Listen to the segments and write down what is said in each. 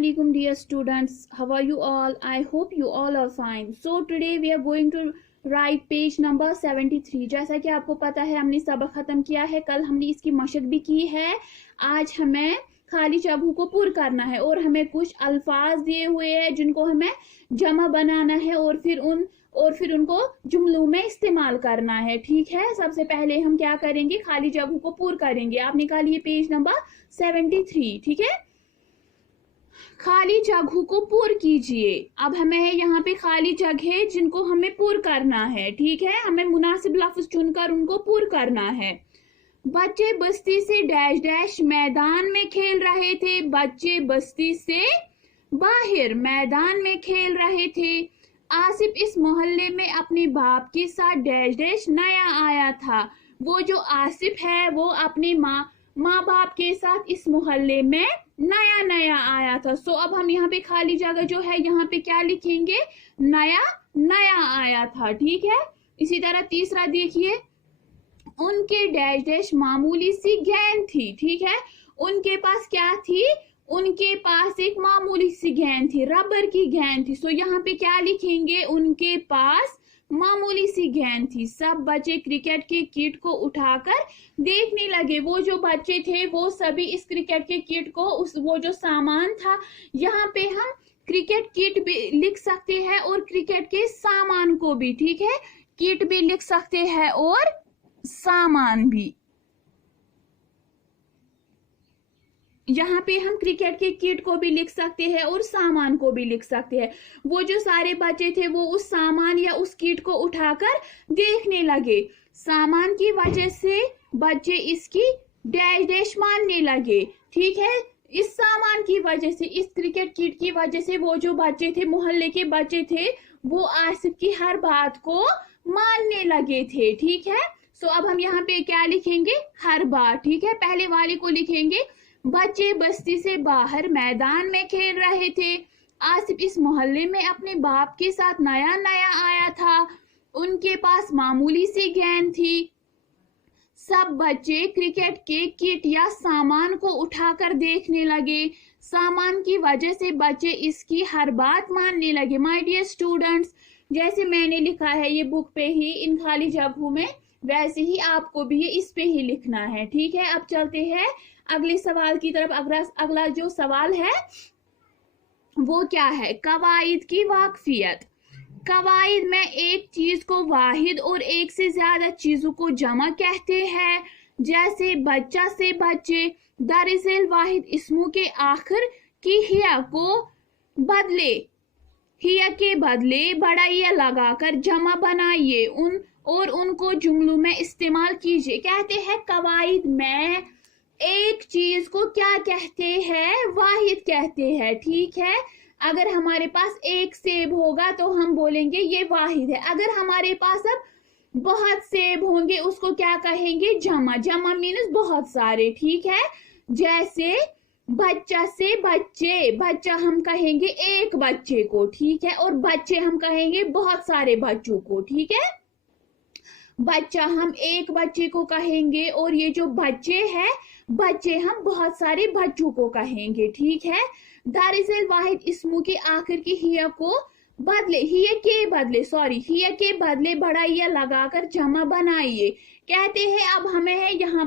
Assalamualaikum dear students, how are you all? I hope you all are fine. So today we are going to write page number 73. जैसा कि आपको पता है हमने सबक खत्म किया है, कल हमने इसकी मशक भी की है। आज हमें खाली जगहों को पूरा करना है और हमें कुछ अल्फाज दिए हुए हैं जिनको हमें जमा बनाना है और फिर उनको जुमलों में इस्तेमाल करना है। ठीक है, सबसे पहले हम क्या करेंगे, खाली जगहों को पूरा करेंगे। आप निकालिए पेज नंबर 73। ठीक है, खाली जगहों को पूरा कीजिए। अब हमें यहाँ पे खाली जगह जिनको हमें पूरा करना है। ठीक है, हमें मुनासिब लफ्ज चुनकर उनको पूरा करना है। बच्चे बस्ती से डैश डैश मैदान में खेल रहे थे। बच्चे बस्ती से बाहर मैदान में खेल रहे थे। आसिफ इस मोहल्ले में अपने बाप के साथ डैश डैश नया आया था। वो जो आसिफ है वो अपने माँ बाप के साथ इस मोहल्ले में नया आया था। सो अब हम यहाँ पे खाली जगह जो है यहाँ पे क्या लिखेंगे, नया आया था। ठीक है, इसी तरह तीसरा देखिए, उनके डैश डैश मामूली सी गेंद थी। ठीक है, उनके पास क्या थी, उनके पास एक मामूली सी गेंद थी, रबर की गेंद थी। सो यहाँ पे क्या लिखेंगे, उनके पास मामूली सी गेंद थी। सब बच्चे क्रिकेट के किट को उठाकर देखने लगे। वो जो बच्चे थे वो सभी इस क्रिकेट के किट को वो जो सामान था, यहाँ पे हम क्रिकेट किट भी लिख सकते हैं और क्रिकेट के सामान को भी। ठीक है, किट भी लिख सकते हैं और सामान भी। यहाँ पे हम क्रिकेट के किट को भी लिख सकते हैं और सामान को भी लिख सकते हैं। वो जो सारे बच्चे थे वो उस सामान या उस किट को उठाकर देखने लगे। सामान की वजह से बच्चे इसकी डैश डैश मानने लगे। ठीक है, इस सामान की वजह से, इस क्रिकेट किट की वजह से वो जो बच्चे थे, मोहल्ले के बच्चे थे, वो आसिफ की हर बात को मानने लगे थे। ठीक है, सो अब हम यहाँ पे क्या लिखेंगे, हर बात। ठीक है, पहले वाले को लिखेंगे, बच्चे बस्ती से बाहर मैदान में खेल रहे थे। आसिफ इस मोहल्ले में अपने बाप के साथ नया आया था। उनके पास मामूली सी गेंद थी। सब बच्चे क्रिकेट के किट या सामान को उठाकर देखने लगे। सामान की वजह से बच्चे इसकी हर बात मानने लगे। माय डियर स्टूडेंट्स, जैसे मैंने लिखा है ये बुक पे ही इन खाली जगहों में, वैसे ही आपको भी ये इस पे ही लिखना है। ठीक है, अब चलते हैं अगले सवाल की तरफ। अगला जो सवाल है वो क्या है, कवायद की वाकफियत। कवायद में एक चीज को वाहिद और एक से ज्यादा चीजों को जमा कहते हैं। जैसे बच्चा से बच्चे। दरअसल वाहिद इसमों के आखिर की हिया के बदले बड़ाइया लगाकर जमा बनाइए उनको जुमलों में इस्तेमाल कीजिए। कहते हैं कवायद में एक चीज को क्या कहते हैं, वाहिद कहते हैं। ठीक है, अगर हमारे पास एक सेब होगा तो हम बोलेंगे ये वाहिद है। अगर हमारे पास अब बहुत सेब होंगे उसको क्या कहेंगे, जमा मीन्स बहुत सारे। ठीक है, जैसे बच्चा से बच्चे, बच्चा हम कहेंगे एक बच्चे को। ठीक है, और बच्चे हम कहेंगे बहुत सारे बच्चों को। ठीक है, बच्चा हम एक बच्चे को कहेंगे और ये जो बच्चे हैं, बच्चे हम बहुत सारे बच्चों को कहेंगे। ठीक है, दरअसल वाहिद इसमों के आखिर की हिया के बदले बड़ाइया लगाकर जमा बनाइए। कहते हैं अब हमें यहाँ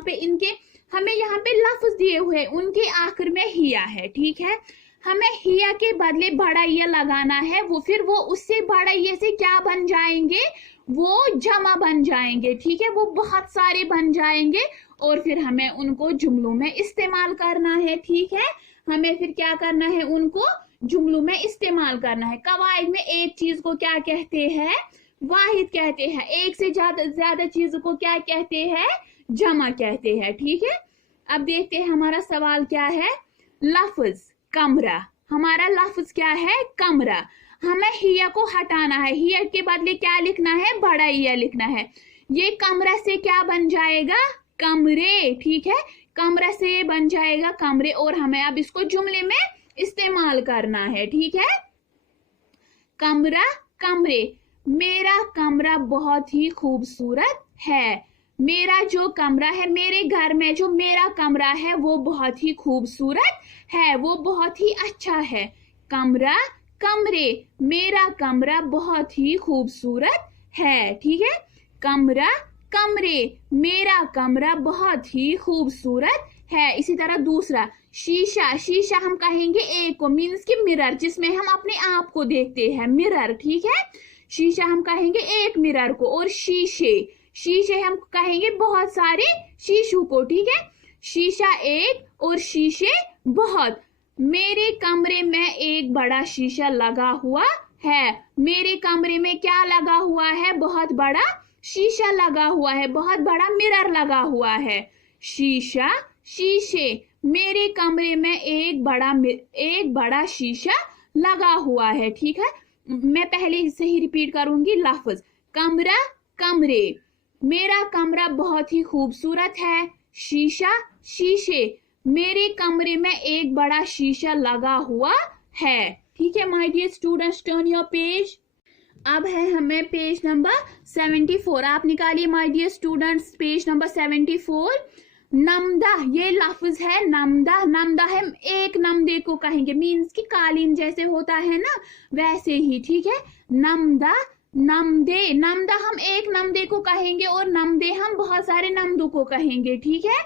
पे लफ्ज दिए हुए, उनके आखिर में हिया है। ठीक है, हमें हिया के बदले बड़ाइया लगाना है। वो उससे बड़ाइया से क्या बन जाएंगे, वो जमा बन जाएंगे। ठीक है, वो बहुत सारे बन जाएंगे और फिर हमें उनको जुमलों में इस्तेमाल करना है। ठीक है, हमें फिर क्या करना है, उनको जुमलों में इस्तेमाल करना है। कवायद में एक चीज को क्या कहते हैं, वाहिद कहते हैं। एक से ज्यादा चीजों को क्या कहते हैं, जमा कहते हैं। ठीक है, अब देखते हैं हमारा सवाल क्या है, लफ्ज कमरा। हमारा लफ्ज क्या है, कमरा। हमें हिया को हटाना है, हिया के बदले क्या लिखना है, बड़ाइया लिखना है। ये कमरा से क्या बन जाएगा, कमरे। ठीक है, कमरा से बन जाएगा कमरे और हमें अब इसको जुमले में इस्तेमाल करना है। ठीक है, कमरा, कमरे। मेरा कमरा बहुत ही खूबसूरत है। मेरा जो कमरा है, मेरे घर में जो मेरा कमरा है वो बहुत ही खूबसूरत है, वो बहुत ही अच्छा है। कमरा, कमरे, मेरा कमरा बहुत ही खूबसूरत है, ठीक है। कमरा, कमरे, मेरा कमरा बहुत ही खूबसूरत है। इसी तरह दूसरा, शीशा, शीशा हम कहेंगे एक को, मीन्स कि मिरर, जिसमें हम अपने आप को देखते हैं, मिरर, ठीक है। शीशा हम कहेंगे एक मिरर को। और शीशे, शीशे हम कहेंगे बहुत सारे शीशों को, ठीक है। शीशा एक और शीशे बहुत। मेरे कमरे में एक बड़ा शीशा लगा हुआ है। मेरे कमरे में क्या लगा हुआ है? बहुत बड़ा शीशा लगा हुआ है, बहुत बड़ा मिरर लगा हुआ है। शीशा, शीशे, मेरे कमरे में एक बड़ा शीशा लगा हुआ है, ठीक है। मैं पहले से ही रिपीट करूंगी लफ्ज। कमरा, कमरे, मेरा कमरा बहुत ही खूबसूरत है। शीशा, शीशे, मेरे कमरे में एक बड़ा शीशा लगा हुआ है, ठीक है। My dear students, turn your page. अब है हमें पेज नंबर 74। आप निकालिए my dear students page number 74। नमदा, ये लफ्ज है नमदा। नमदा है एक नमदे को कहेंगे, मीन्स कि कालीन जैसे होता है ना, वैसे ही, ठीक है। नमदा, नमदे, नमदा हम एक नमदे को कहेंगे और नमदे हम बहुत सारे नमदों को कहेंगे, ठीक है।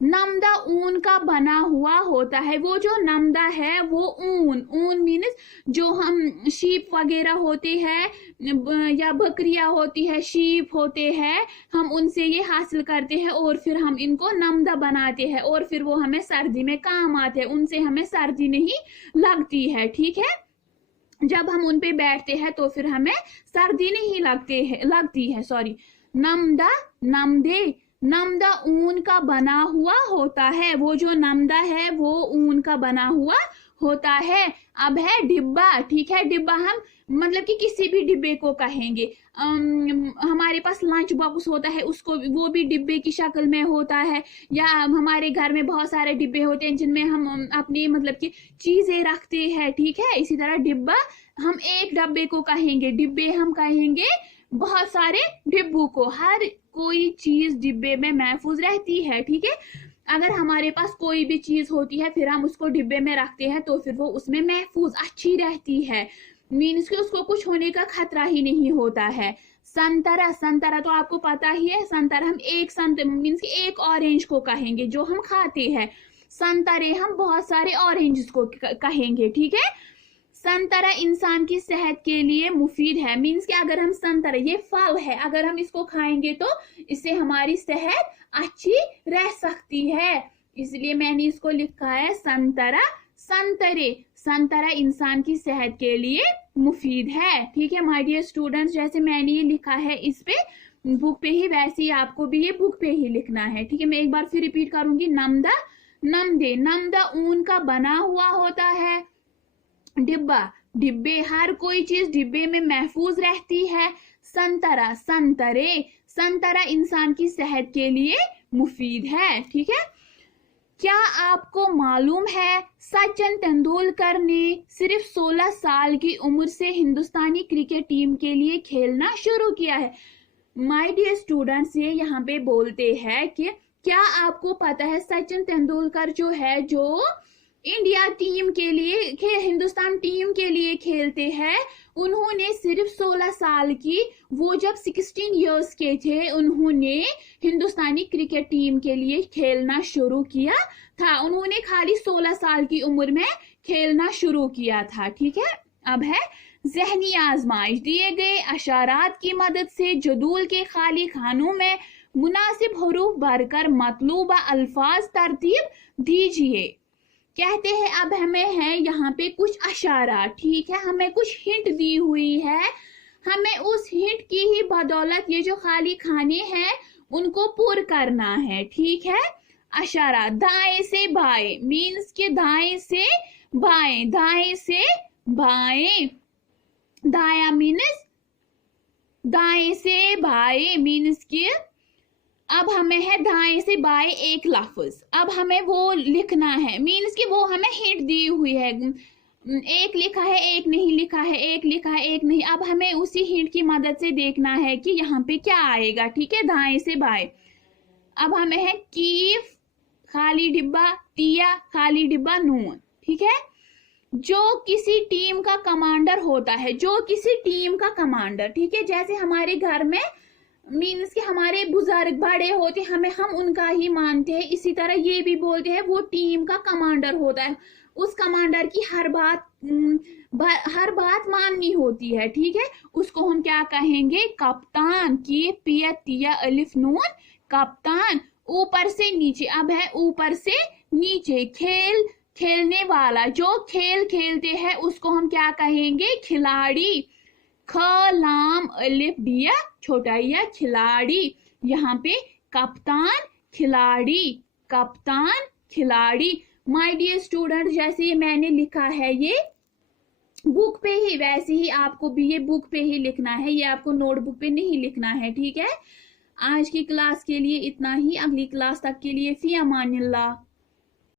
नमदा ऊन का बना हुआ होता है। वो जो नमदा है वो ऊन मीन्स जो हम शीप वगैरह होते हैं या बकरियां होती है, शीप होते हैं, हम उनसे ये हासिल करते हैं और फिर हम इनको नमदा बनाते हैं और फिर वो हमें सर्दी में काम आते हैं, उनसे हमें सर्दी नहीं लगती है, ठीक है। जब हम उन पे बैठते हैं तो फिर हमें सर्दी नहीं लगती है, सॉरी। नमदा, नमदे, नमदा ऊन का बना हुआ होता है। वो जो नमदा है वो ऊन का बना हुआ होता है। अब है डिब्बा, ठीक है। डिब्बा हम मतलब कि किसी भी डिब्बे को कहेंगे। हमारे पास लंच बॉक्स होता है, उसको वो भी डिब्बे की शक्ल में होता है। या हमारे घर में बहुत सारे डिब्बे होते हैं जिनमें हम अपनी मतलब कि चीजें रखते हैं, ठीक है। इसी तरह डिब्बा हम एक डब्बे को कहेंगे, डिब्बे हम कहेंगे बहुत सारे डिब्बों को। हर कोई चीज डिब्बे में महफूज रहती है, ठीक है। अगर हमारे पास कोई भी चीज होती है फिर हम उसको डिब्बे में रखते हैं तो फिर वो उसमें महफूज अच्छी रहती है, मीन्स कि उसको कुछ होने का खतरा ही नहीं होता है। संतरा, संतरा तो आपको पता ही है। संतरा हम एक मीन्स कि एक ऑरेंज को कहेंगे जो हम खाते हैं। संतरे हम बहुत सारे ऑरेंज को कहेंगे, ठीक है। संतरा इंसान की सेहत के लिए मुफीद है, मीन्स कि अगर हम संतरा, ये फल है, अगर हम इसको खाएंगे तो इससे हमारी सेहत अच्छी रह सकती है, इसलिए मैंने इसको लिखा है संतरा, संतरे। संतरा इंसान की सेहत के लिए मुफीद है, ठीक है माय डियर स्टूडेंट्स। जैसे मैंने ये लिखा है इस पे बुक पे ही, वैसे ही आपको भी ये बुक पे ही लिखना है, ठीक है। मैं एक बार फिर रिपीट करूंगी। नमदा, नमदे, नमदा ऊन का बना हुआ होता है। डिब्बा, डिब्बे, हर कोई चीज डिब्बे में महफूज रहती है। संतरा, संतरे, संतरा इंसान की सेहत के लिए मुफीद है, ठीक है। क्या आपको मालूम है सचिन तेंदुलकर ने सिर्फ 16 साल की उम्र से हिंदुस्तानी क्रिकेट टीम के लिए खेलना शुरू किया है। माय डियर स्टूडेंट्स, ये यहाँ पे बोलते हैं कि क्या आपको पता है सचिन तेंदुलकर जो है, जो इंडिया टीम के लिए, हिंदुस्तान टीम के लिए खेलते हैं, उन्होंने सिर्फ 16 साल की, वो जब 16 इयर्स के थे उन्होंने हिंदुस्तानी क्रिकेट टीम के लिए खेलना शुरू किया था। उन्होंने खाली 16 साल की उम्र में खेलना शुरू किया था, ठीक है। अब है ज़हनी आजमाइश। दिए गए अशारात की मदद से जदूल के खाली खानों में मुनासिब हरूफ भरकर मतलूबा अल्फाज तरतीब दीजिए। कहते हैं अब हमें है यहाँ पे कुछ अशारा, ठीक है, हमें कुछ हिंट दी हुई है, हमें उस हिंट की ही बदौलत ये जो खाली खाने हैं उनको पूरा करना है, ठीक है। अशारा, दाएं से बाएं मीन्स के दाएं से बाएं, दाएं से बाएं, दाया मीन्स दाएं से बाएं मीन्स के। अब हमें है दाएं से बाएं एक लफ्ज, अब हमें वो लिखना है, मीन्स कि वो हमें हिंट दी हुई है। एक लिखा है एक नहीं लिखा है, एक लिखा है एक नहीं। अब हमें उसी हिंट की मदद से देखना है कि यहाँ पे क्या आएगा, ठीक है, दाएं से बाएं। अब हमें है कीफ खाली डिब्बा, तिया खाली डिब्बा नून, ठीक है। जो किसी टीम का कमांडर होता है, जो किसी टीम का कमांडर, ठीक है, जैसे हमारे घर में मीन्स कि हमारे बुजुर्ग बड़े होते हैं, हम उनका ही मानते हैं, इसी तरह ये भी बोलते हैं वो टीम का कमांडर होता है, उस कमांडर की हर बात माननी होती है, ठीक है, उसको हम क्या कहेंगे, कप्तान। की पिया तिया अलिफ नून, कप्तान। ऊपर से नीचे, अब है ऊपर से नीचे, खेलने वाला, जो खेल खेलते हैं उसको हम क्या कहेंगे, खिलाड़ी। ख लाम अलिफ दिया छोटा या, खिलाड़ी। यहाँ पे कप्तान खिलाड़ी, कप्तान खिलाड़ी। माय डियर स्टूडेंट, जैसे मैंने लिखा है ये बुक पे ही, वैसे ही आपको भी ये बुक पे ही लिखना है, ये आपको नोटबुक पे नहीं लिखना है, ठीक है। आज की क्लास के लिए इतना ही, अगली क्लास तक के लिए फी अमानिल्लाह।